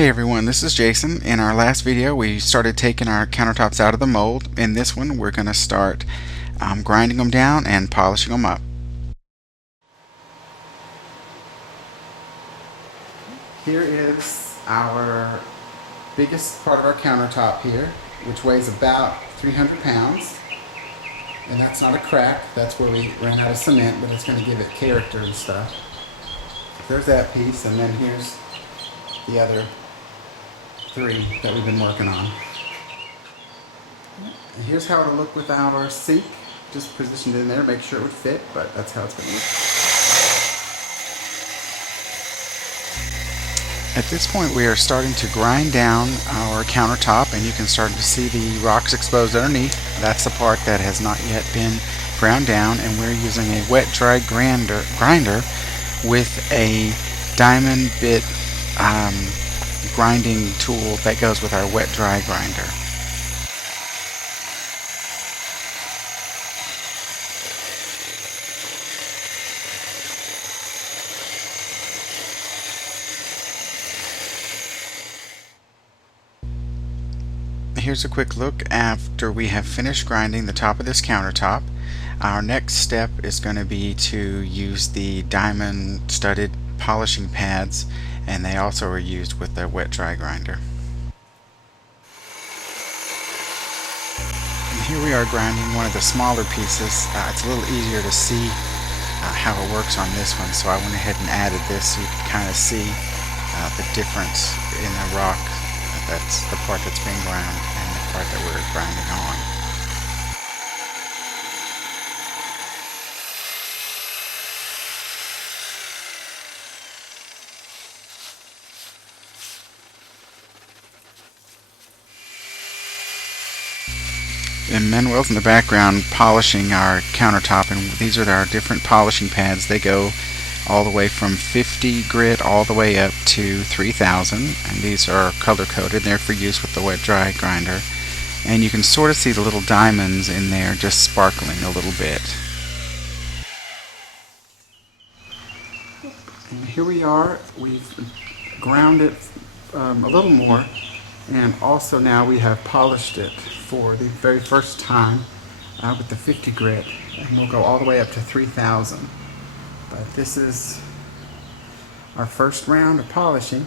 Hey everyone, this is Jason. In our last video we started taking our countertops out of the mold. In this one we're going to start grinding them down and polishing them up. Here is our biggest part of our countertop here, which weighs about 300 pounds. And that's not a crack, that's where we ran out of cement, but it's going to give it character and stuff. There's that piece, and then here's the other three that we've been working on. And here's how it'll look with our sink, just positioned in there, make sure it would fit, but that's how it's going to look. At this point we are starting to grind down our countertop, and you can start to see the rocks exposed underneath. That's the part that has not yet been ground down, and we're using a wet dry grinder with a diamond bit grinding tool that goes with our wet dry grinder. Here's a quick look after we have finished grinding the top of this countertop. Our next step is going to be to use the diamond studded polishing pads, and they also are used with the wet dry grinder. And here we are grinding one of the smaller pieces. It's a little easier to see how it works on this one, so I went ahead and added this so you can kind of see the difference in the rock. That's the part that's being ground and the part that we're grinding on. And Manuel's in the background polishing our countertop, and these are our different polishing pads. They go all the way from 50 grit all the way up to 3000, and these are color coded. They're for use with the wet dry grinder, and you can sort of see the little diamonds in there just sparkling a little bit. And here we are. We've ground it a little more, and also now we have polished it for the very first time with the 50 grit, and we'll go all the way up to 3000. But this is our first round of polishing.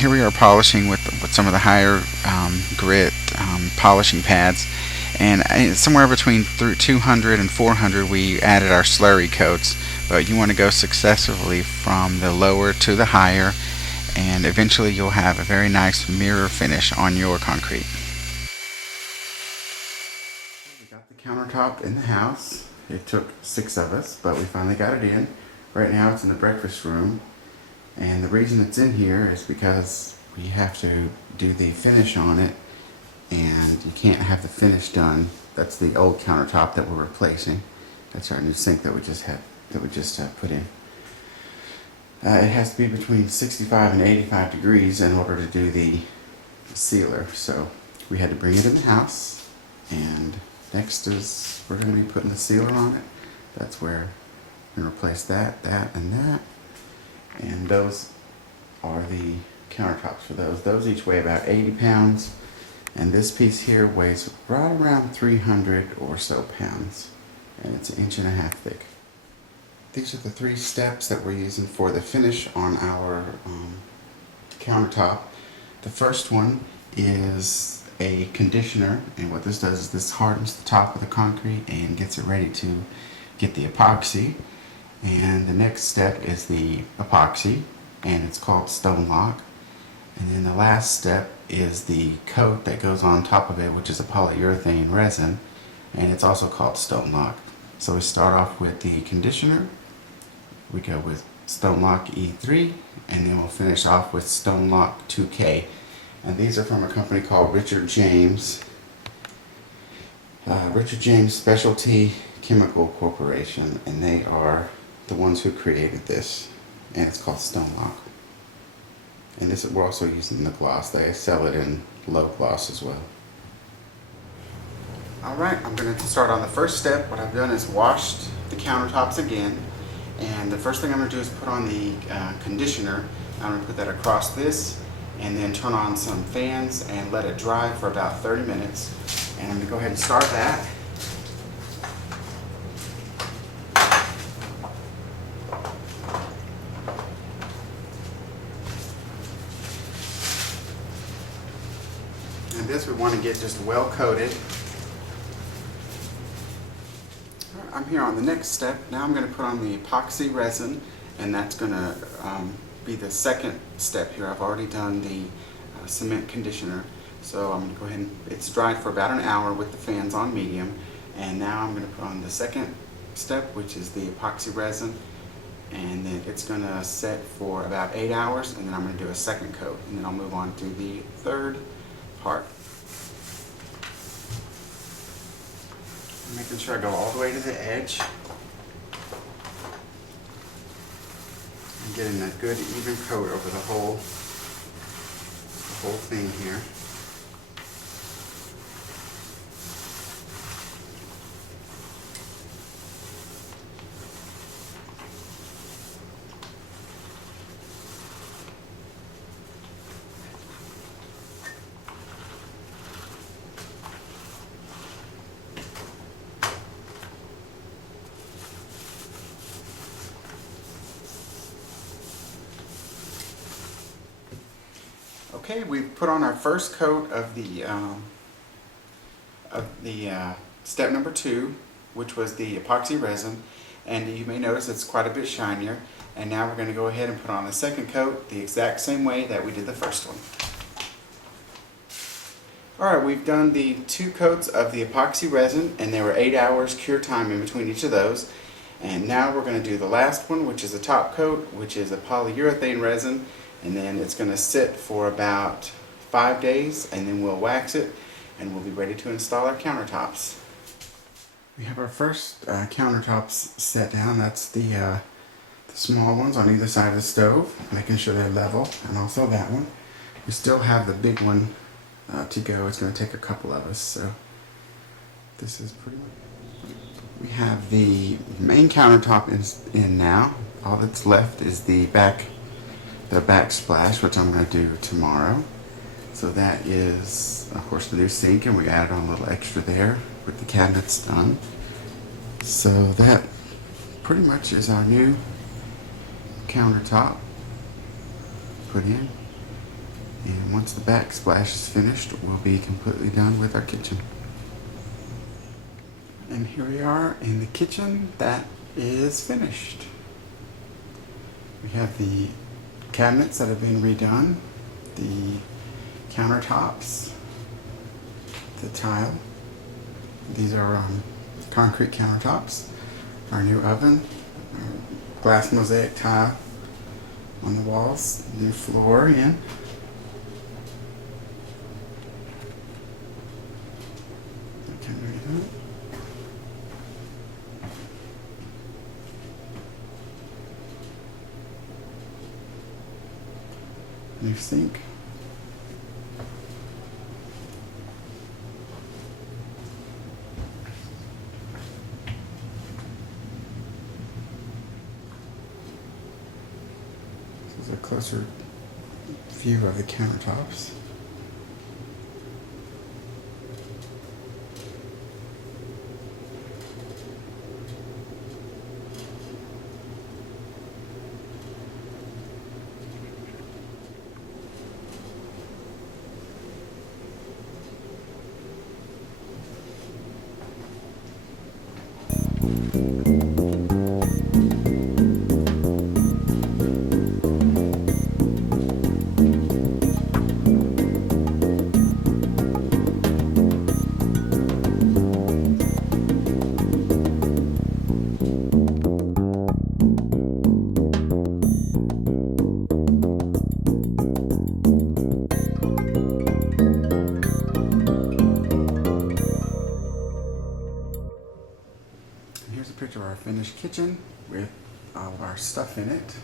Here we are polishing with some of the higher grit polishing pads, and somewhere between 200 and 400 we added our slurry coats, but you want to go successively from the lower to the higher, and eventually you'll have a very nice mirror finish on your concrete. We got the countertop in the house. It took 6 of us, but we finally got it in. Right now it's in the breakfast room, and the reason it's in here is because we have to do the finish on it, and you can't have the finish done. That's the old countertop that we're replacing. That's our new sink that we just put in. It has to be between 65 and 85 degrees in order to do the sealer, so we had to bring it in the house, and next is we're going to be putting the sealer on it. That's where we're going to replace that, and that, and those are the countertops for those. Those each weigh about 80 pounds, and this piece here weighs right around 300 or so pounds, and it's 1.5 inches thick. These are the 3 steps that we're using for the finish on our countertop. The first one is a conditioner, and what this does is this hardens the top of the concrete and gets it ready to get the epoxy. And the next step is the epoxy, and it's called stone lock. And then the last step is the coat that goes on top of it, which is a polyurethane resin, and it's also called stone lock. So we start off with the conditioner. We go with Stone Lock E3, and then we'll finish off with Stone Lock 2K. And these are from a company called Richard James Specialty Chemical Corporation, and they are the ones who created this, and it's called Stone Lock. And this, we're also using the gloss. They sell it in low gloss as well. Alright, I'm going to start on the first step. What I've done is washed the countertops again, And the first thing I'm going to do is put on the conditioner. I'm going to put that across this and then turn on some fans and let it dry for about 30 minutes. And I'm going to go ahead and start that. And this we want to get just well coated. I'm here on the next step. Now I'm going to put on the epoxy resin, and that's going to be the second step here. I've already done the cement conditioner, so I'm going to go ahead and it's dried for about an hour with the fans on medium, and now I'm going to put on the second step, which is the epoxy resin, and then it's going to set for about 8 hours, and then I'm going to do a second coat, and then I'll move on to the third part. Making sure I go all the way to the edge and getting a good even coat over the whole thing here. Okay, we've put on our first coat of the step number 2, which was the epoxy resin, and you may notice it's quite a bit shinier. And now we're going to go ahead and put on the second coat the exact same way that we did the first one. Alright, we've done the 2 coats of the epoxy resin, and there were 8 hours cure time in between each of those. And now we're going to do the last one, which is a top coat, which is a polyurethane resin. And then it's going to sit for about 5 days, and then we'll wax it, and we'll be ready to install our countertops. We have our first countertops set down. That's the small ones on either side of the stove, making sure they're level, and also that one. We still have the big one to go. It's going to take a couple of us, so this is pretty much. We have the main countertop in now. All that's left is the backsplash, which I'm going to do tomorrow. So that is, of course, the new sink, and we added on a little extra there with the cabinets done. So that pretty much is our new countertop put in. And once the backsplash is finished, we'll be completely done with our kitchen. And here we are in the kitchen that is finished. We have the cabinets that have been redone, the countertops, the tile. These are concrete countertops, our new oven, our glass mosaic tile on the walls, new floor in. New sink. This is a closer view of the countertops. Here's a picture of our finished kitchen with all of our stuff in it.